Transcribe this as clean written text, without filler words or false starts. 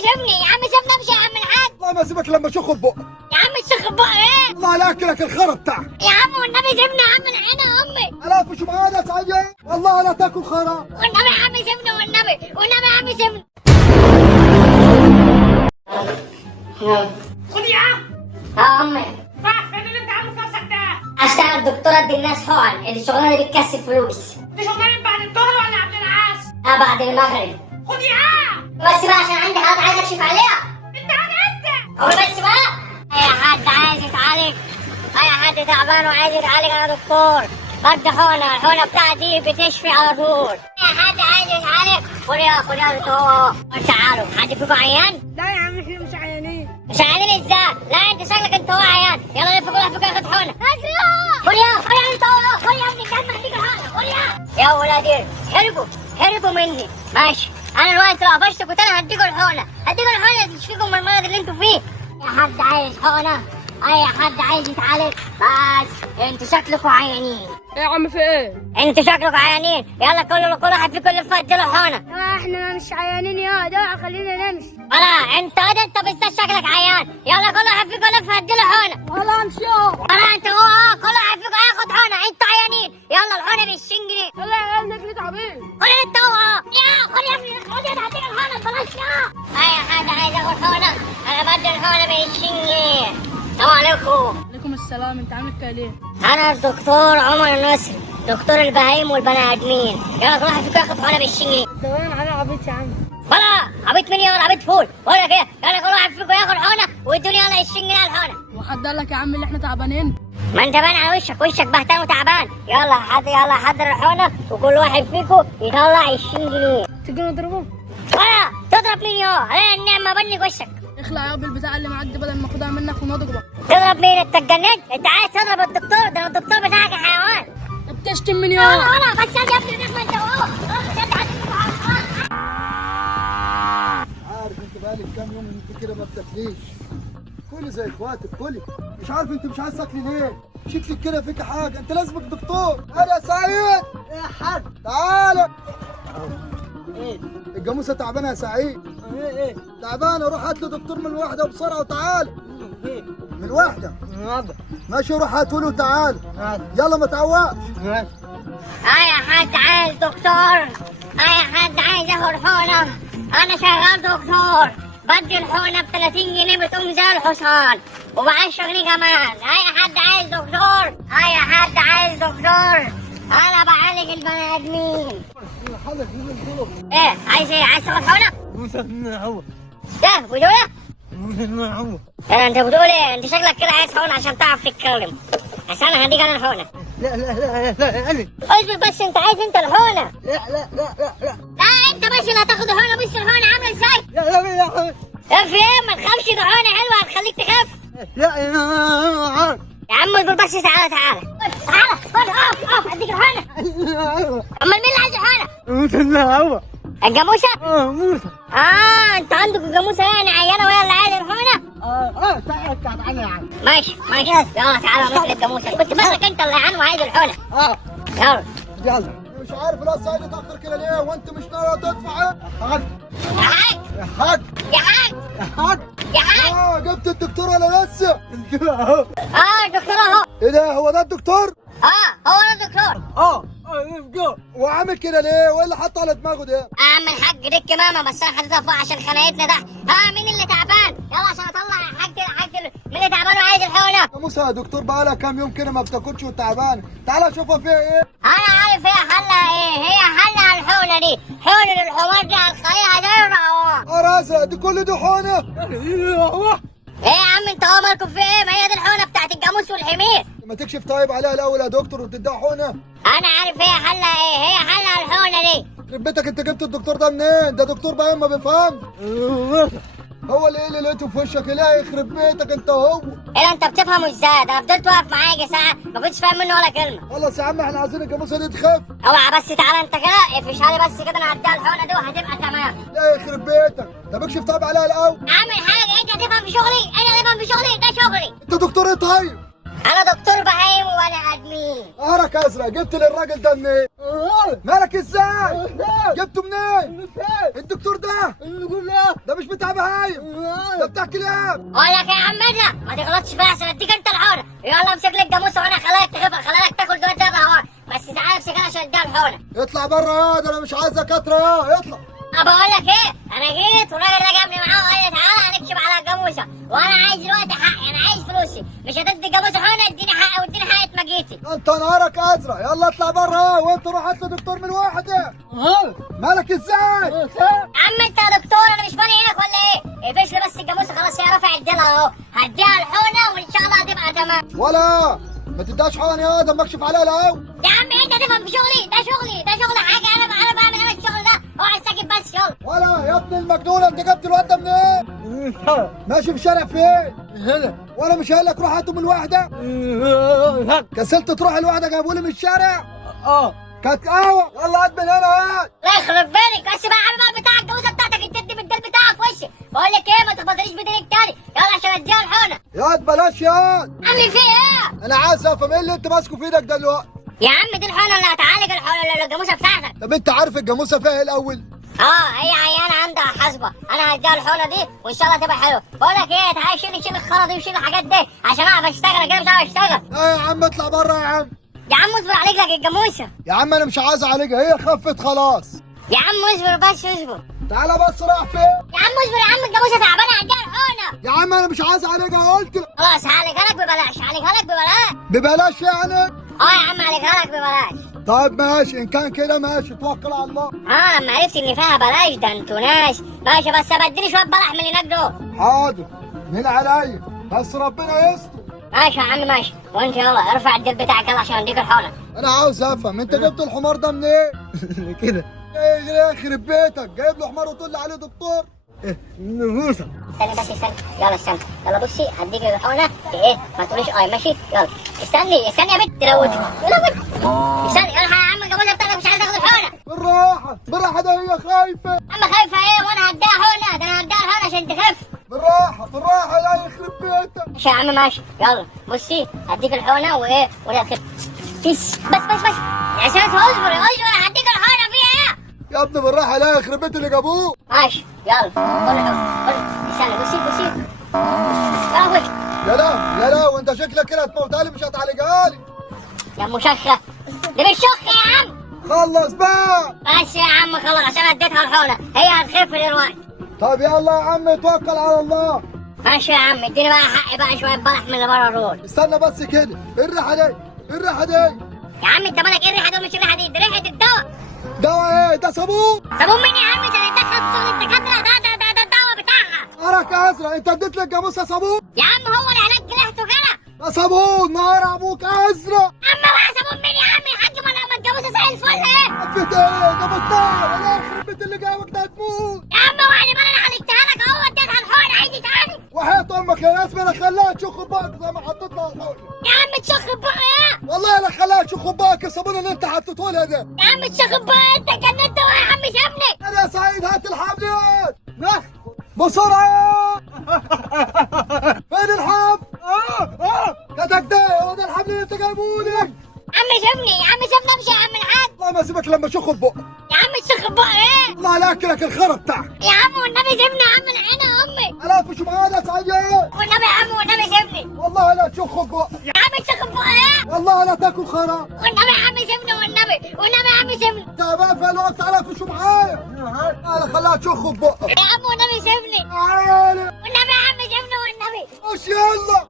سيبني يا عم، سيبني امشي يا عم الحاج. والله ما اسيبك لما اشخ بقك. يا عم الشيخ بقى ايه؟ والله لا اكلك الخرا بتاعك. يا عم والنبي سيبني يا عم، العين يا امي. الا فش معانا يا سعيد، والله لا تاكل خرا. والنبي يا عم سيبني، والنبي يا عم سيبني. خد يا عم. اه امي، راح فين اللي انت عامله في نفسك ده؟ اشتغل دكتورة ادي الناس حقن، الشغلانة دي بتكسب فلوس. دي شغلانه بعد الظهر ولا قبل العصر؟ اه بعد المغرب. خد يا عم. بس بقى عشان عندي حالات عايز اكشف عليها. انت عجبت. هو بس بقى اي حد عايز يتعالج، اي حد تعبان وعايز يتعالج انا دكتور بدي حقنة، الحقنة بتاعتي بتشفي على طول. اي حد عايز يتعالج خد يا دكتور. تعالوا، حد فيكم عيان؟ لا يا عم احنا مش عيانين. مش عيانين ازاي؟ لا انت شكلك انت هو عيان. يلا لف كل واحد فيكم ياخد حقنة. اجري خد يا انت هو، خد يا ابني الجزمة هديك الحقنة، خد يا ولادي. هربوا مني. ماشي، انا دلوقتي لو قفشتك كنت انا هديكوا الحقنة تشفيكم من المرض اللي انتوا فيه. يا حد عايز حقنة، اي حد عايز يتعالج، بس انتوا شكلكم عيانين. ايه يا عم في ايه؟ انتوا شكلكم عيانين. يلا كل واحد فيكم اللي فات له حقنة. احنا مش عيانين يا ده، خلينا نمشي. ولا انت بالذات شكلك عيان. يلا كل واحد فيكم اللي فات له حقنة. ولا امشي يا. ولا انت هو، كل واحد فيكم هياخد حقنة. انتوا عيانين. يلا الحقنة ب 20 جنيه. يلا يا عيال نجري تعبين. خد انت هو. خد يا ابني، خد يا هديك الحقنة ببلاش. اي حد عايز ياخد حقنة انا بدي الحقنة ب 20 جنيه. السلام عليكم. عليكم السلام. انت عامل كده ليه؟ انا الدكتور عمر النصر، دكتور البهايم والبني ادمين. يلا كل واحد فيكم ياخد حقنة ب 20 جنيه. زمان على عبيط يا عم. بلا عبيط مين؟ يلا عبيط فول. بقول لك ايه، يلا كل واحد فيكم ياخد حقنة وادوني يلا 20 جنيه على الحقنة. وحد قال لك يا عم اللي احنا تعبانين؟ ما انت باين على وشك بهتان وتعبان. يلا حضر الحقنة وكل واحد فيكم يطلع 20 جنيه. تيجي نضربه؟ ولا تضرب مين؟ علينا النعمة بني وشك. اخلع يا البتاع اللي معدي بدل ما اخدها منك ونضربك. تضرب مين؟ انت اتجننت؟ انت عايز تضرب الدكتور؟ ده الدكتور بتاعك حيوان. بتشتم من يا. ولا بس يا ابني نحن انت وهو. عارف انت بقالك كام يوم انت كده ما بتاكليش. كلي زي اخواتك كلي. مش عارف انت مش عايز تاكلي ليه؟ شكلك كده فيك حاجه، انت لازمك دكتور. تعالى يا سعيد. يا حاج. تعالى. ايه؟ الجاموسه تعبانه يا سعيد. ايه؟ تعبانه، روح هات له دكتور من الوحده بسرعه وتعالى. ايه؟ من الوحده. هذا. ماشي، روح هاته له وتعالى. هذا. يلا ما تعوقش. ماشي. اي حد عايز دكتور، اي حد عايز ياخد حقنة، انا شغال دكتور بدي الحقنة ب 30 جنيه بتقوم زي الحصان وب 10 جنيه كمان. اي حد عايز دكتور، انا بعالج البني ادمين. ايه عايز ايه؟ عايز تاخد حقنة؟ هو. ده بتقول ايه؟ هو. انت بتقول ايه؟ انت شكلك كده عايز حقنة عشان تعرف تتكلم. عشان انا هديك انا الحقنة. لا انا. اصبر بس، انت عايز انت الحقنة. لا. لا انت بس اللي هتاخد الحقنة. بص الحقنة عاملة ازاي؟ لا. في ايه؟ ما تخافش، دي حقنة حلوة هتخليك تخاف. يا عم اصبر بس، تعالى خد اقف اديك الحقنة. امال مين اللي عايز الحقنة؟ الجاموسة؟ موسى. انت عندك الجاموسة يعني عيانة وهي اللي عايزة الحقنة؟ تعالى يا عم. ماشي يلا تعالى نروح للجاموسة. كنت فاكرك انت اللي عيان وعايز الحقنة. يلا. مش عارف لا سعيد اتاخر كده ليه وانت مش ناوي تدفع ايه؟ يا حاج يا حاج. يا حاج جبت الدكتور ولا لسه؟ الدكتور اهو. ايه ده، هو ده الدكتور؟ هو انا الدكتور. وعامل كده ليه؟ وايه اللي حاطه على دماغه ده؟ اعمل حاج ديك ماما، بس انا حاططها فوق عشان خناقتنا ده. مين اللي تعبان؟ يلا عشان اطلع حاج مين اللي تعبان وعايز الحقنة؟ يا موسى يا دكتور بقالها كام يوم كده ما بتاكلش وتعبان، تعالى شوفها فيها ايه؟ انا عارف هي حلها ايه. هي حلها الحقنة دي، حقنة الحمار دي هتخليها زي الرعوة. رازق دي كل دي حقنه؟ ايه يا عم انت هو مالكم في ايه؟ ما هي دي الحقنة بتاعت الجاموس والحمير. ما تكشف طيب عليها الاول يا دكتور وتديها حقنه. انا عارف هي حلها ايه. هي حلها الحقنة دي. يخرب بيتك، انت جبت الدكتور ده منين؟ ده دكتور بقى ما بيفهمش. هو اللي لقيته في وشك لا يخرب بيتك انت هو. ايه انت بتفهم ازاي؟ ده انا فضلت واقف معاه يجي ساعة ما كنتش فاهم منه ولا كلمة. خلاص يا عم احنا عايزين الجاموسه دي تخف. اوعى بس، تعالى انت كده افرشها لي بس كده، انا هديها الحقنة دي وهتبقى تمام. لا يخرب بيتك، طب اكشف طيب عليها الاول. اعمل حاجة، انت تفهم في شغلي، انا تفهم في شغلي، ده شغلي. انت دكتور ايه طيب؟ انا دكتور بهايم ولا ادمين. نهارك ازرق، جبت للراجل ده منين؟ مالك ازاي؟ جبته منين؟ الدكتور ده ده مش بتاع بهايم، ده بتاع كلاب. اقول لك يا عم ادلع ما تغلطش فيها عشان اديك انت الحونه. يلا امسك لك جاموسه وانا خليك تخف، خليك تاكل دلوقتي زي الهوار، بس تعالى امسكها عشان اديها الحونه. اطلع بره يا ده، انا مش عايز دكاتره يا اطلع. بقول لك ايه، انا جيت والراجل ده جابني معاه وقال لي تعالى هنكشف على الجاموسه، وانا عايز دلوقتي حقي، انا عايز فلوسي، مش هتدي الجاموسه حقنه، اديني حقي واديني حقي مجيتي. انت نهارك ازرق، يلا اطلع بره وانت روح هات له دكتور من واحده. مالك ازاي؟ يا عم انت يا دكتور انا مش باني هناك ولا ايه؟ اقفش لي بس الجاموسه خلاص، هي رفعت ديلها اهو، هديها الحقنه وان شاء الله هتبقى تمام. ولا ما تداش حقن يا ادم، اكشف عليها الاول. يا عم انت تفهم في شغلي، ده شغلي، ده شغل حاجه، انا بعمل انا الشغل ده، اوعى ساكت بس يلا. ولا يا ابن المجنونه، انت جبت الواد ده منين؟ ماشي في الشارع فين؟ هنا ولا مش قايل لك روح هاته من الوحده؟ كسلت تروح الوحده جابوا لي من الشارع؟ كانت قهوه، يلا هات من هنا هات. لا يخرب بينك، بس بقى يا عم بقى بتاع الجوازه بتاعتك انت تدي بالدل بتاعك في وشي، بقول لك ايه ما تخبطنيش بدينك تاني، يلا عشان اديها الحقنه. ياض بلاش ياض، عمي في ايه؟ انا عايز افهم ايه اللي انت ماسكه في ايدك ده دلوقتي؟ يا عم دي الحقنه اللي هتعالج الجاموسه بتاعتك. طب انت عارف الجاموسه فيها ايه الاول؟ هي عيانه عندها حصبه، انا هديها الحقنه دي وان شاء الله تبقى حلوه. بقول لك ايه، تعالى شيل الخرا دي وشيل الحاجات دي عشان اعرف اشتغل، انا كده مش عارف اشتغل. لا يا عم اطلع بره يا عم. يا عم اصبر عليك لك الجاموسه. يا عم انا مش عايز اعالجها، هي خفت خلاص. يا عم اصبر بس اصبر. تعالى بس راح فين؟ يا عم اصبر يا عم، الجاموسه تعبانه هديها الحقنه. يا عم انا مش عايز اعالجها قلت لك. خلاص هعالجها لك ببلاش، هعالجها لك ببلاش. ببلاش يعني؟ يا عم هعالجها لك ببلاش. طيب ماشي، ان كان كده ماشي، توكل على الله. لما عرفت ان فيها بلاش ده انتوا ناس ماشي، بس بديني شويه بلح من اللي هناك دول. حاضر من عليا، بس ربنا يستر. ماشي يا عم ماشي، وانت يلا ارفع الديل بتاعك يلا عشان اديك الحقنه. انا عاوز افهم انت جبت الحمار ده منين؟ كده ايه يخرب بيتك، جايب له حمار وتقول لي عليه دكتور؟ ناموسه. استني بس استني، يلا استني، يلا بصي هديك الحقنه ايه ما تقوليش ماشي، يلا استني استني يا بنت روتي، يلا بنت استني، يلا يا عم الجاموسه بتاعتك مش عايز تاخد الحقنه. بالراحه بالراحه، ده هي خايفه. اما خايفه ايه وانا هديها حقنه، ده انا هديها الحقنه عشان تخف. بالراحه بالراحه يا يخرب بيتك. ماشي يا عم ماشي، يلا بصي هديك الحقنه وايه ولا تخف. بس يا سيدي اصبر هديك الحقنه فيها ايه؟ يا ابني بالراحه، لا يخرب بيت اللي جابوه. ماشي يلا خد استنى بصي يلا خش. يا لا وانت شكلك كده هتموتها لي، مش هتعالجها لي. يا مشخة دي مش شخة يا عم. خلص بقى. بس يا عم خلاص عشان اديتها الحقنه هي هتخف دلوقتي. طب يلا يا عم توكل على الله. ماشي يا عم اديني بقى حقي بقى شويه بلح من اللي بره دول. استنى بس كده، ايه الريحه دي؟ ايه الريحه دي؟ يا عم انت مالك، ايه الريحه دي مش الريحه دي ريحه الدواء. دواء ايه؟ ده صابون. صابون مين يا عم؟ ده اللي دخل في شغل الدكاتره، ده الدواء بتاعها. نهارك ازرق، انت اديت لك جاموسه صابون؟ يا عم هو العلاج ريحته كده. ده صابون، نهار ابوك ازرق. اما هو صابون مين يا عم الحاج؟ ما الجاموسه زي الفل ايه؟ لفت ايه؟ ده بطال، انا يخرب بيت اللي جابك ده هتموت. يا عم هو يعني ما انا عالجتها لك اهو، اديتها الحقنه عايز تاني. وحياة امك يا ياسمين انا خلاها تشخ بقك زي ما حطيت لها الحقنه. يا عم تشخ بقى ايه؟ والله انا خلاها تشخ بقك الصابون اللي انت حطيته لها ده. يا عم تشخ بقى انت جننت يا عم سيبني. انا يا سعيد هات الحبل بسرعه. فين الحبل؟ كتك ده هو ده الحبل اللي انت جايبهولي. عم سيبني يا عم سيبني امشي يا عم الحاج. والله ما اسيبك لما اشخ بقك. يا عم تشخ بقى ايه؟ والله لا اكلك الخرا بتاعك. يا عم والنبي سيبني يا عم العين يا امي. انا في معانا يا سعيد. والنبي يا عم والنبي سيبني. والله لا تشخ بقك. يا عم تشخ بقى ايه؟ والله لا تاكل خرا. والنبي يا عم سيبني والنبي يا عم سيبني. انت بقى في الوقت تعالى في معايا. انا خلاها تشخ بقك. يا عم والنبي سيبني. تعالى والنبي يا عم سيبني والنبي. خش يلا.